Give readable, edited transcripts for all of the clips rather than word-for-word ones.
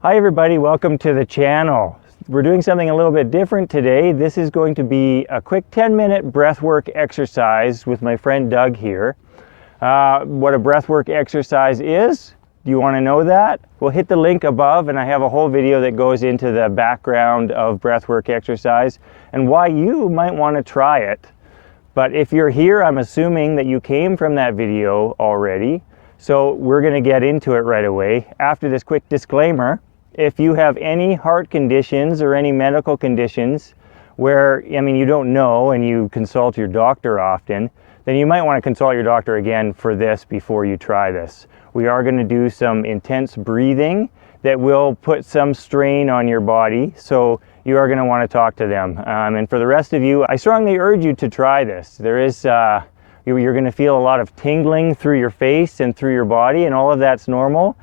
Hi everybody, welcome to the channel. We're doing something a little bit different today. This is going to be a quick 10-minute breathwork exercise with my friend Doug here. What a breathwork exercise is, do you want to know that? We'll hit the link above and I have a whole video that goes into the background of breathwork exercise and why you might want to try it. But if you're here, I'm assuming that you came from that video already. So we're going to get into it right away. After this quick disclaimer, if you have any heart conditions or any medical conditions where, you don't know and you consult your doctor often, then you might want to consult your doctor again for this before you try this. We are going to do some intense breathing that will put some strain on your body, so you are going to want to talk to them. And for the rest of you, I strongly urge you to try this. There is you're going to feel a lot of tingling through your face and through your body, and all of that's normal.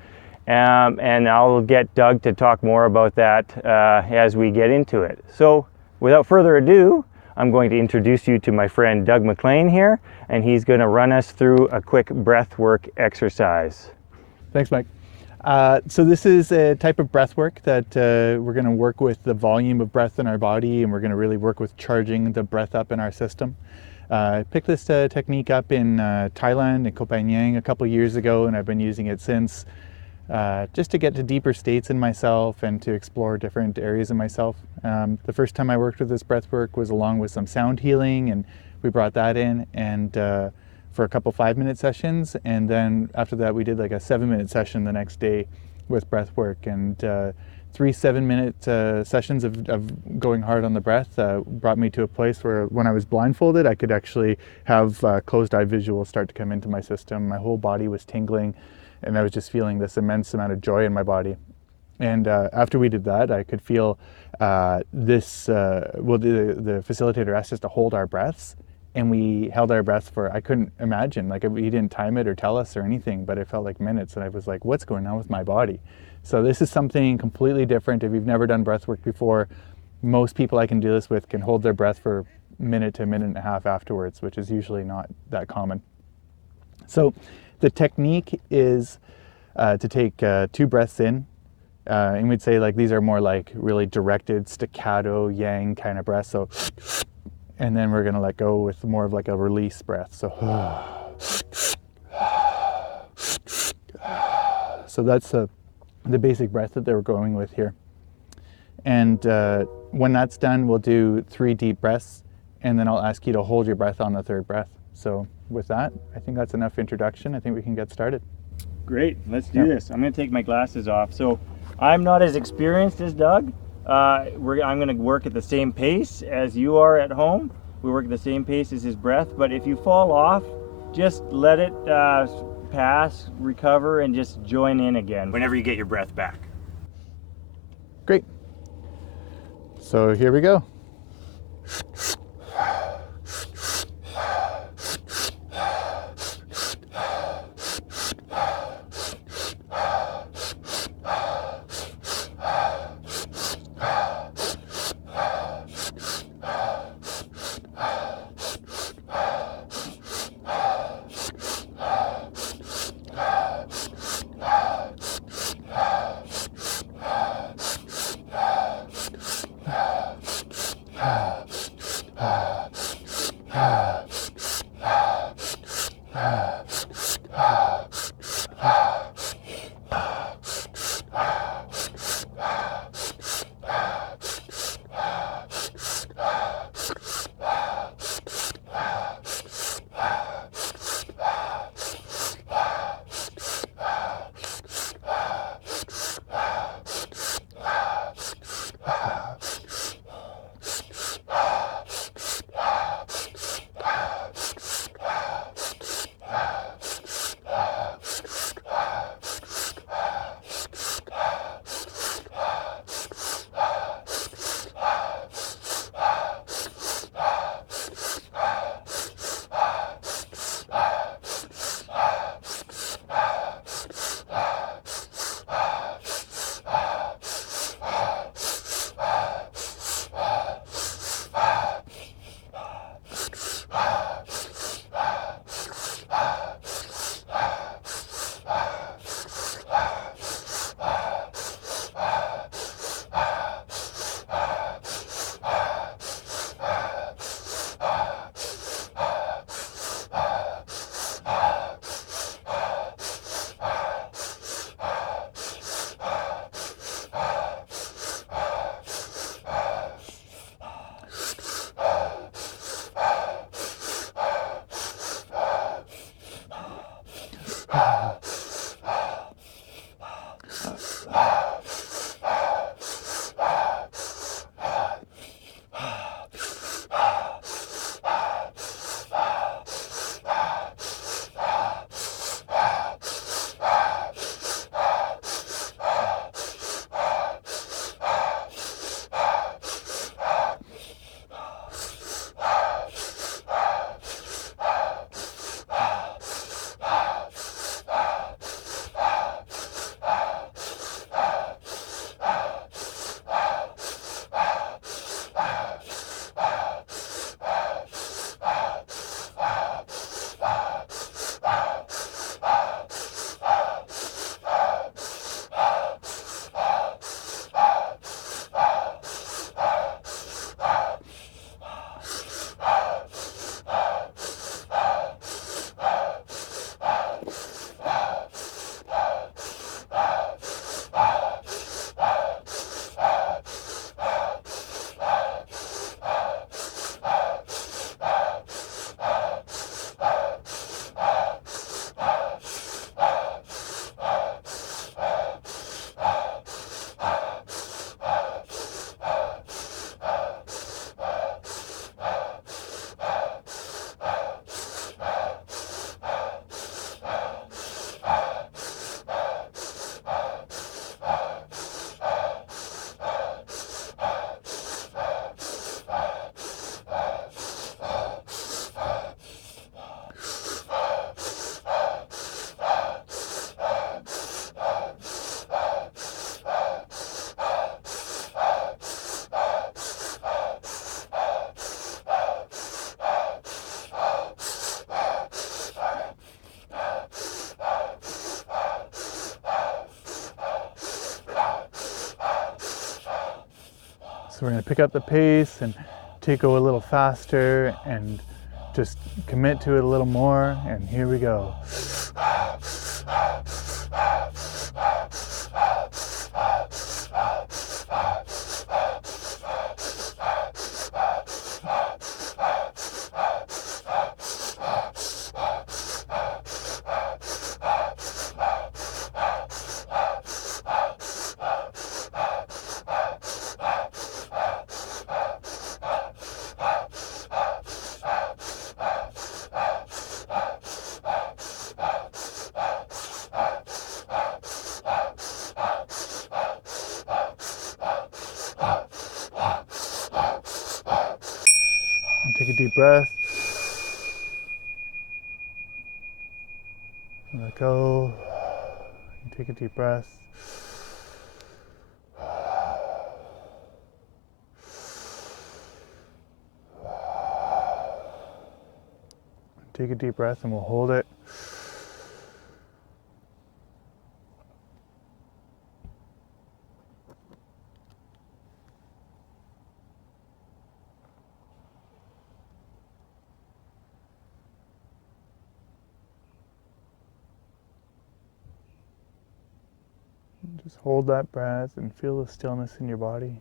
And I'll get Doug to talk more about that as we get into it. So without further ado, I'm going to introduce you to my friend Doug Mclean here, and he's going to run us through a quick breath work exercise. Thanks, Mike. So this is a type of breath work that we're going to work with the volume of breath in our body, and we're going to really work with charging the breath up in our system. I picked this technique up in Thailand, in Koh Phangan, a couple years ago, and I've been using it since just to get to deeper states in myself and to explore different areas of myself. The first time I worked with this breath work was along with some sound healing, and we brought that in and for a couple 5-minute sessions, and then after that we did like a 7-minute session the next day with breath work, and 3 7-minute sessions of going hard on the breath brought me to a place where when I was blindfolded I could actually have closed eye visuals start to come into my system. My whole body was tingling and I was just feeling this immense amount of joy in my body. And after we did that, I could feel the facilitator asked us to hold our breaths, and we held our breaths for, I couldn't imagine, like he didn't time it or tell us or anything, but it felt like minutes, and I was like, what's going on with my body? So this is something completely different. If you've never done breath work before, most people I can do this with can hold their breath for a minute to a minute and a half afterwards, which is usually not that common. So the technique is to take 2 breaths in, and we'd say like these are more like really directed staccato yang kind of breaths. So, and then we're going to let go with more of like a release breath. So, so that's the basic breath that they were going with here. And when that's done, we'll do 3 deep breaths, and then I'll ask you to hold your breath on the 3rd breath. So with that, I think that's enough introduction. I think we can get started. Great, let's do this. I'm going to take my glasses off. So I'm not as experienced as Doug. I'm going to work at the same pace as you are at home. We work at the same pace as his breath, but if you fall off, just let it pass, recover, and just join in again whenever you get your breath back. Great. So here we go. So we're going to pick up the pace and go a little faster and just commit to it a little more. And here we go. Take a deep breath. Let go. Take a deep breath. Take a deep breath and we'll hold it. Just hold that breath and feel the stillness in your body.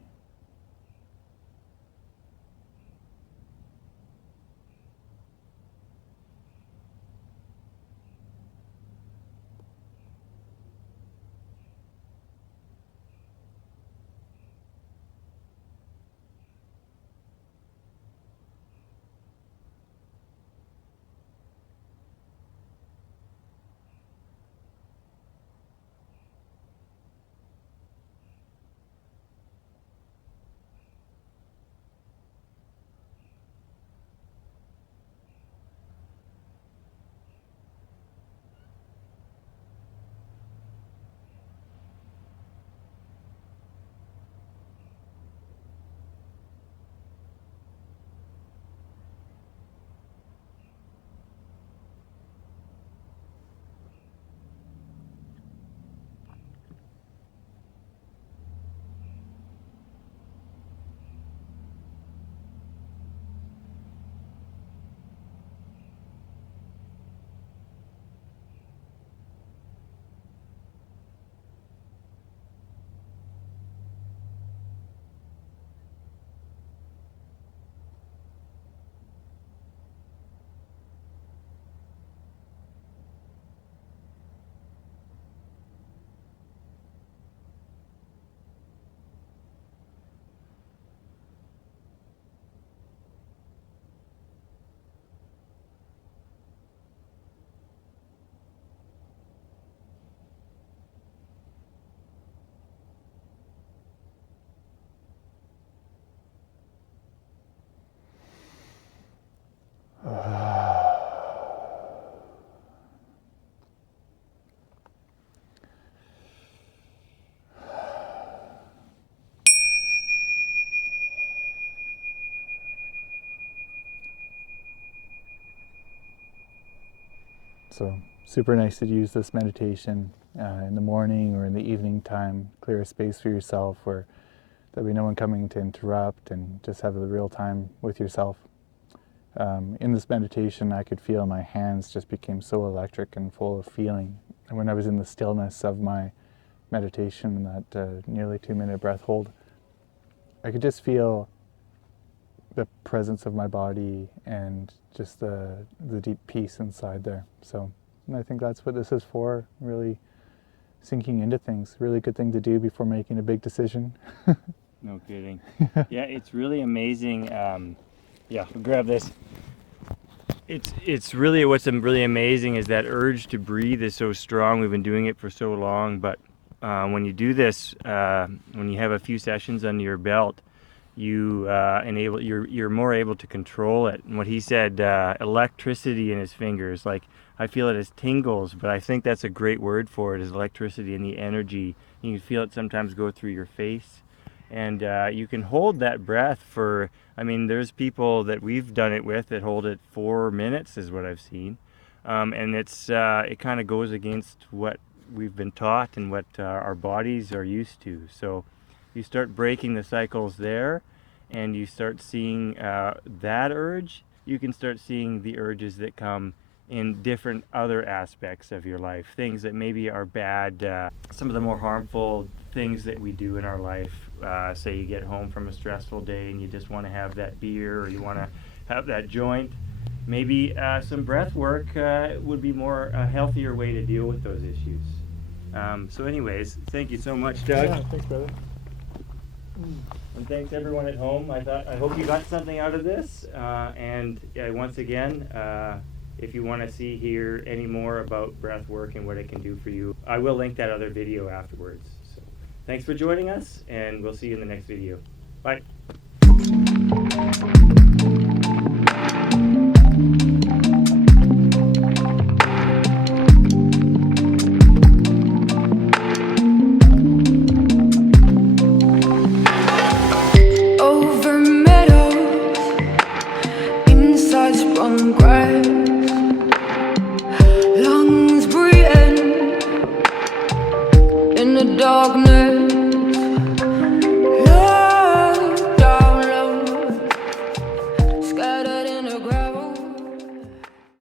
So super nice to use this meditation in the morning or in the evening time. Clear a space for yourself where there'll be no one coming to interrupt and just have the real time with yourself. In this meditation, I could feel my hands just became so electric and full of feeling. And when I was in the stillness of my meditation, that nearly 2-minute breath hold, I could just feel the presence of my body and just the deep peace inside there. So I think that's what this is for, really sinking into things. Really good thing to do before making a big decision. No kidding. Yeah, it's really amazing. Yeah, we'll grab this. It's really, what's really amazing is that urge to breathe is so strong. We've been doing it for so long, but when you do this, when you have a few sessions under your belt, you're more able to control it. And what he said, electricity in his fingers, like I feel it as tingles, but I think that's a great word for it, is electricity and the energy. You can feel it sometimes go through your face, and you can hold that breath for, I mean, there's people that we've done it with that hold it 4 minutes is what I've seen. And it kind of goes against what we've been taught and what our bodies are used to. So you start breaking the cycles there, and you start seeing that urge, you can start seeing the urges that come in different other aspects of your life, things that maybe are bad, some of the more harmful things that we do in our life. Say you get home from a stressful day and you just want to have that beer, or you want to have that joint. Maybe some breath work would be more a healthier way to deal with those issues. So anyways, thank you so much, Doug. Yeah, thanks, brother. And thanks everyone at home. I hope you got something out of this. And once again, if you want to hear any more about breath work and what it can do for you, I will link that other video afterwards. So thanks for joining us, and we'll see you in the next video. Bye.